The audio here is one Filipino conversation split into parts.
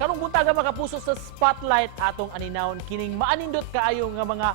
Karong buntaga mga kapuso sa spotlight atong aninawon kining maanindot kaayo nga mga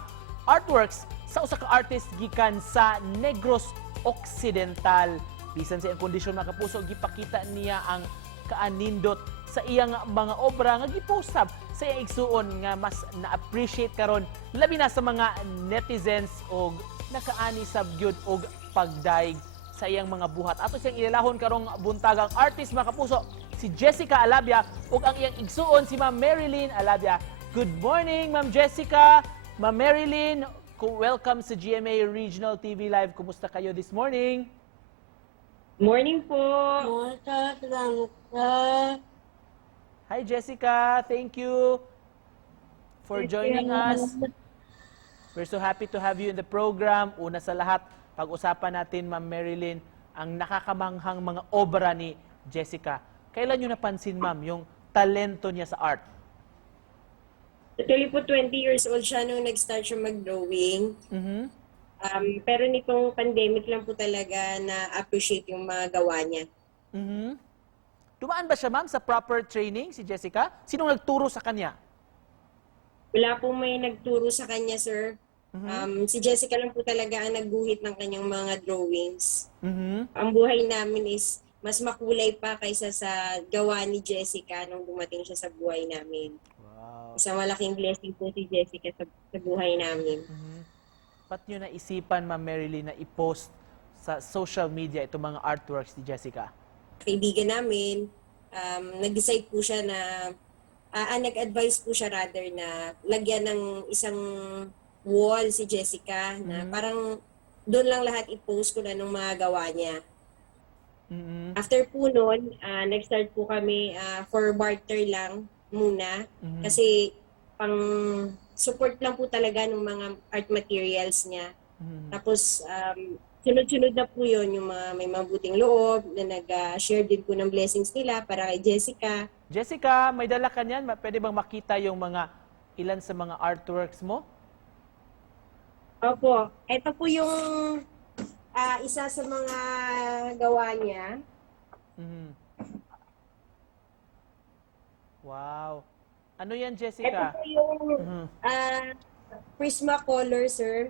artworks sa usa ka artist gikan sa Negros Occidental. Bisan sa iyang kondisyon mga kapuso, gipakita niya ang kaanindot sa iyang mga obra nga gipostab sa iyang igsuon nga mas na-appreciate karon labi na sa mga netizens og nakaani sab gyud og pagdaig sa iyang mga buhat. Ato siyang ilalahon karong buntagang artist mga kapuso, si Jessica Alabia ug ang iyang igsuon si Ma'am Marilyn Alabia. Good morning, Ma'am Jessica. Ma'am Marilyn, welcome sa GMA Regional TV Live. Kumusta kayo this morning? Morning po. Salamat. Hi Jessica, thank you for joining us. We're so happy to have you in the program. Una sa lahat, pag-usapan natin, Ma'am Marilyn, ang nakakamanghang mga obra ni Jessica. Kailan nyo napansin, Ma'am, yung talento niya sa art? Actually po, 20 years old siya nung nag-start siya mag-drawing. Pero nitong pandemic lang po talaga na-appreciate yung mga gawa niya. Dumaan ba siya, Ma'am, sa proper training, si Jessica? Sinong nagturo sa kanya? Wala po may nagturo sa kanya, sir. Si Jessica lang po talaga ang nagguhit ng kanyang mga drawings. Ang buhay namin is mas makulay pa kaysa sa gawa ni Jessica nung dumating siya sa buhay namin. Wow. Isang malaking blessing po si Jessica sa buhay namin. Ba't nyo naisipan, Ma'am Marilyn, na i-post sa social media itong mga artworks ni Jessica? Kaibigan namin, nag-decide po siya na, nag-advise po siya rather na lagyan ng isang wall si Jessica na parang doon lang lahat i-post ko na nung mga gawa niya. After po noon, nag-start po kami for barter lang muna kasi pang support lang po talaga ng mga art materials niya. Tapos sunod-sunod na po yun yung mga may mabuting loob na nag-share din po ng blessings nila para kay Jessica. Jessica, may dala ka niyan? Pwede bang makita yung mga ilan sa mga artworks mo? Opo, ito po yung isa sa mga gawa niya. Wow. Ano yan, Ito Jessica? po yung Prismacolor, sir.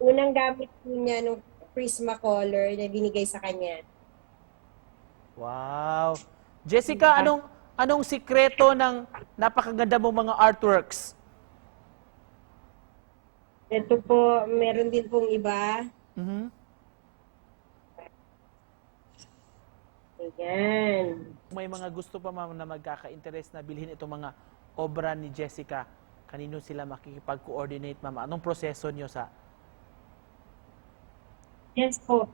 Unang gamit po niya ng Prismacolor na binigay sa kanya. Wow. Jessica, anong sikreto ng napakaganda mong mga artworks? Ito po, meron din pong iba. Ayan. May mga gusto pa, Ma'am, na magkaka-interest na bilhin itong mga obra ni Jessica. Kanino sila makikipag-coordinate, Ma'am? Anong proseso nyo sa... Yes po.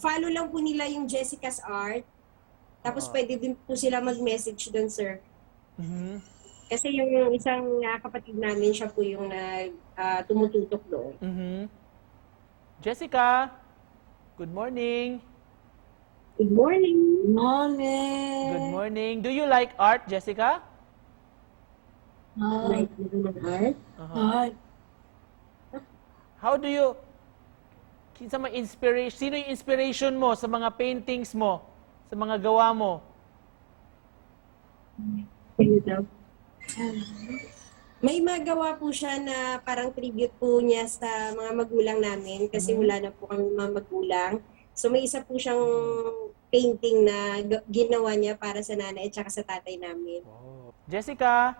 Follow lang po nila yung Jessica's Art. Tapos pwede din po sila mag-message doon, sir. Kasi yung isang kapatid namin, siya po yung tumututok doon. Jessica, good morning. Good morning. Morning. Good morning. Do you like art, Jessica? Like art? Hi. How do you... Sino yung inspiration mo sa mga paintings mo? Sa mga gawa mo? May magawa po siya na parang tribute po niya sa mga magulang namin kasi wala na po kami mga magulang. So may isa po siyang painting na ginawa niya para sa nanay at saka sa tatay namin. Jessica,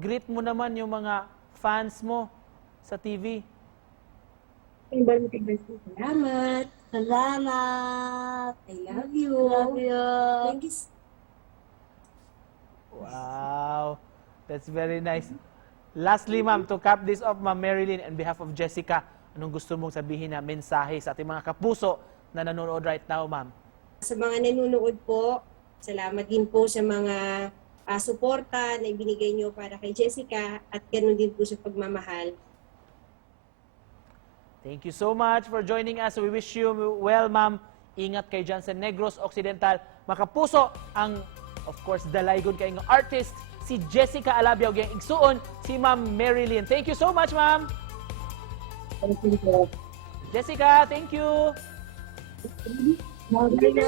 greet mo naman yung mga fans mo sa TV. Salamat. Salamat. I love you. Love you. Thank you. Wow. That's very nice. Lastly, Ma'am, to cap this off, Ma'am Marilyn, on behalf of Jessica, anong gusto mong sabihin na mensahe sa ating mga kapuso na nanonood right now, Ma'am? Sa mga nanonood po, salamat din po sa mga suporta na ibinigay niyo para kay Jessica at ganoon din po sa pagmamahal. Thank you so much for joining us. We wish you well, Ma'am. Ingat kayo dyan sa Negros Occidental. Makapuso ang, of course, dalaygon kayong artist, si Jessica Alabia, o yung igsuon, si Ma'am Marilyn. Thank you so much, Ma'am. Thank you po. Jessica, thank you. Love you.